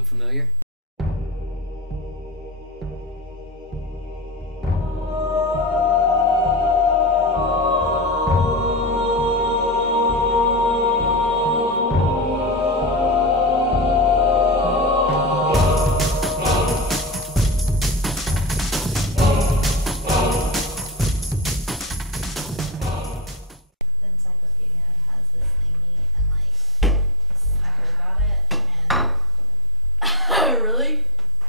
look familiar?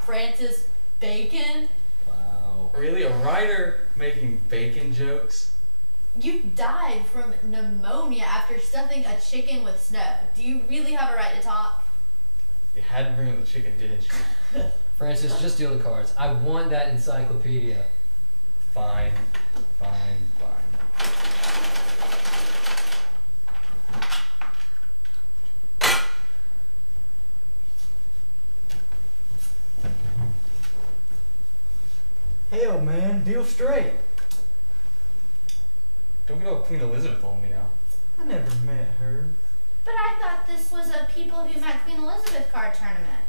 Francis Bacon? Wow. Really? A writer making bacon jokes? You died from pneumonia after stuffing a chicken with snow. Do you really have a right to talk? You had to bring up the chicken, didn't you? Francis, just deal the cards. I want that encyclopedia. Fine. Fine. Hell, man, deal straight. Don't get all Queen Elizabeth on me now. I never met her. But I thought this was a people who met Queen Elizabeth card tournament.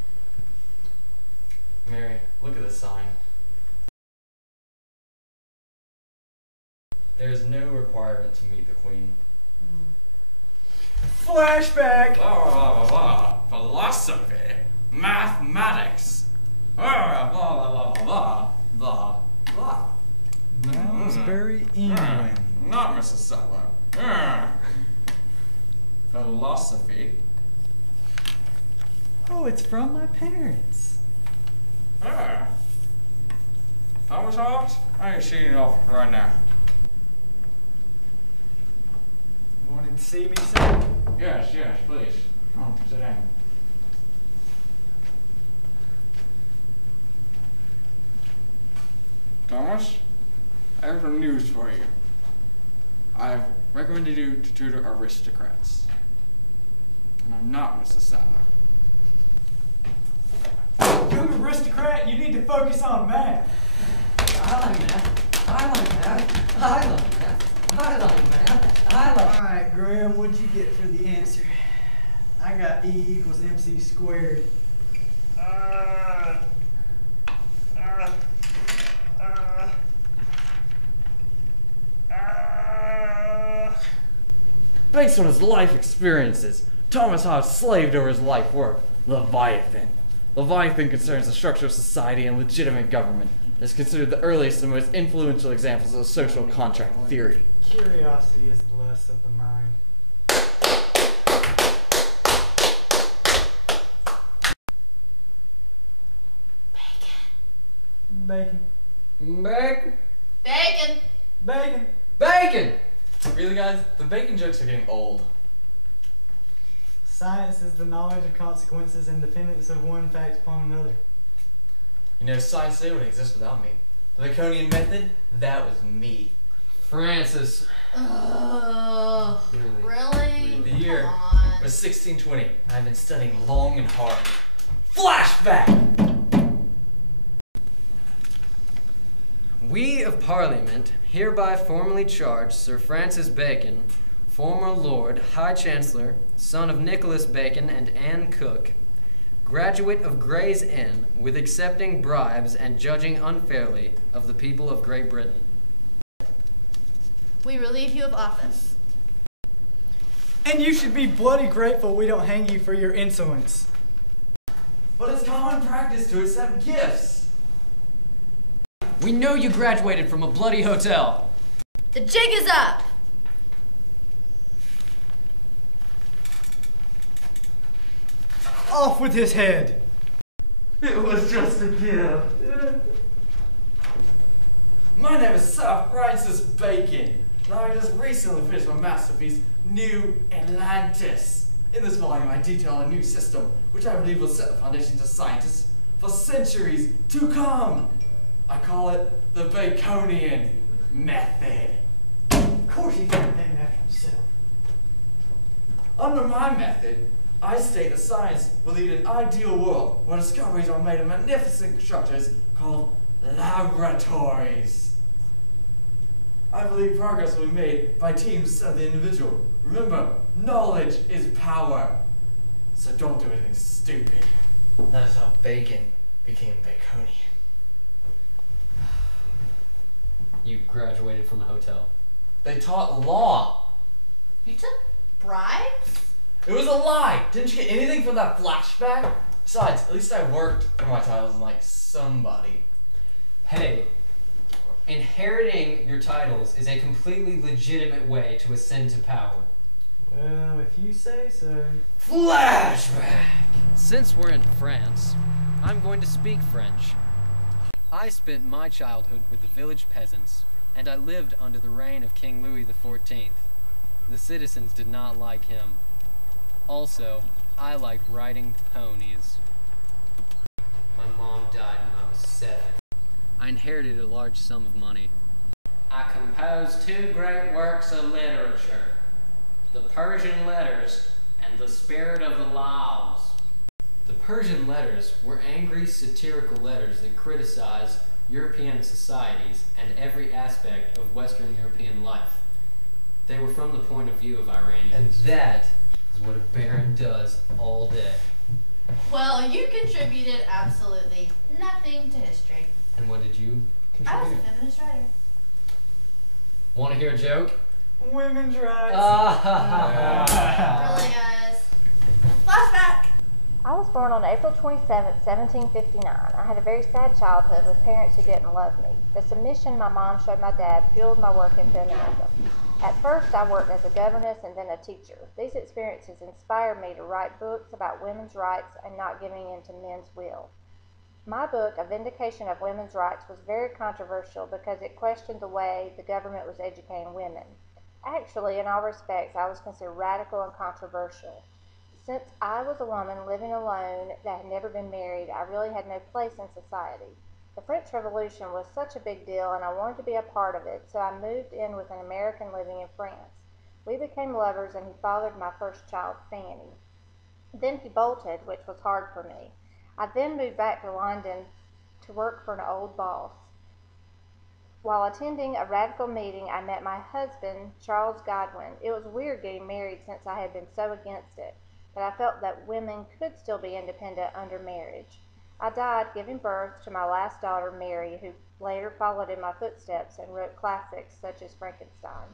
Mary, look at the sign. There is no requirement to meet the Queen. Flashback! Blah, blah, blah, blah, blah. Philosophy. Mathematics. Blah, blah, blah, blah, blah, blah, blah. Malmesbury, England. Not Mrs. Sutler. Philosophy. Oh, it's from my parents. Thomas Hawks? I ain't seeing it off right now. Wanted to see me, sir? Yes, please. Come, sit down. Thomas, I have some news for you. I've recommended you to tutor aristocrats. And I'm not Mrs. Sattler. Young aristocrat, you need to focus on math. I like math. Alright, Graham, what'd you get for the answer? I got E equals MC squared. Based on his life experiences, Thomas Hobbes slaved over his life work, Leviathan. Leviathan concerns the structure of society and legitimate government. It is considered the earliest and most influential examples of social contract theory. Curiosity is the lust of the mind. Bacon. Bacon. Bacon! Bacon. Bacon! Really, guys? The bacon jokes are getting old. Science is the knowledge of consequences and dependence of one fact upon another. You know, science today wouldn't exist without me. The Laconian method, that was me. Francis. Ugh. Really? The year Come on. was 1620. I've been studying long and hard. Flashback! We of Parliament hereby formally charge Sir Francis Bacon, former Lord, High Chancellor, son of Nicholas Bacon and Anne Cook, graduate of Gray's Inn, with accepting bribes and judging unfairly of the people of Great Britain. We relieve you of office. And you should be bloody grateful we don't hang you for your insolence. But it's common practice to accept gifts. We know you graduated from a bloody hotel. The jig is up! Off with his head. It was just a gift. My name is Sir Francis Bacon, and I just recently finished my masterpiece, New Atlantis. In this volume, I detail a new system, which I believe will set the foundations of scientists for centuries to come. I call it the Baconian method. Of course he's gonna name after himself. Under my method, I state that science will lead an ideal world where discoveries are made in magnificent structures called laboratories. I believe progress will be made by teams instead of the individual. Remember, knowledge is power. So don't do anything stupid. That is how Bacon became Baconian. You graduated from the hotel. They taught law. You took bribes? It was a lie. Didn't you get anything from that flashback? Besides, at least I worked for my titles like somebody. Hey, inheriting your titles is a completely legitimate way to ascend to power. Well, if you say so. Flashback! Since we're in France, I'm going to speak French. I spent my childhood with the village peasants, and I lived under the reign of King Louis XIV. The citizens did not like him. Also, I liked riding ponies. My mom died when I was 7. I inherited a large sum of money. I composed 2 great works of literature, the Persian Letters and the Spirit of the Laws. The Persian Letters were angry, satirical letters that criticized European societies and every aspect of Western European life. They were from the point of view of Iranians. And that is what a baron does all day. Well, you contributed absolutely nothing to history. And what did you I was a contribute? feminist writer. Want to hear a joke? Women's rights. Really, guys? Flashback! I was born on April 27, 1759. I had a very sad childhood with parents who didn't love me. The submission my mom showed my dad fueled my work in feminism. At first, I worked as a governess and then a teacher. These experiences inspired me to write books about women's rights and not giving in to men's will. My book, A Vindication of Women's Rights, was very controversial because it questioned the way the government was educating women. Actually, in all respects, I was considered radical and controversial. Since I was a woman living alone that had never been married, I really had no place in society. The French Revolution was such a big deal and I wanted to be a part of it, so I moved in with an American living in France. We became lovers and he fathered my first child, Fanny. Then he bolted, which was hard for me. I then moved back to London to work for an old boss. While attending a radical meeting, I met my husband, Charles Godwin. It was weird getting married since I had been so against it, but I felt that women could still be independent under marriage. I died giving birth to my last daughter, Mary, who later followed in my footsteps and wrote classics such as Frankenstein.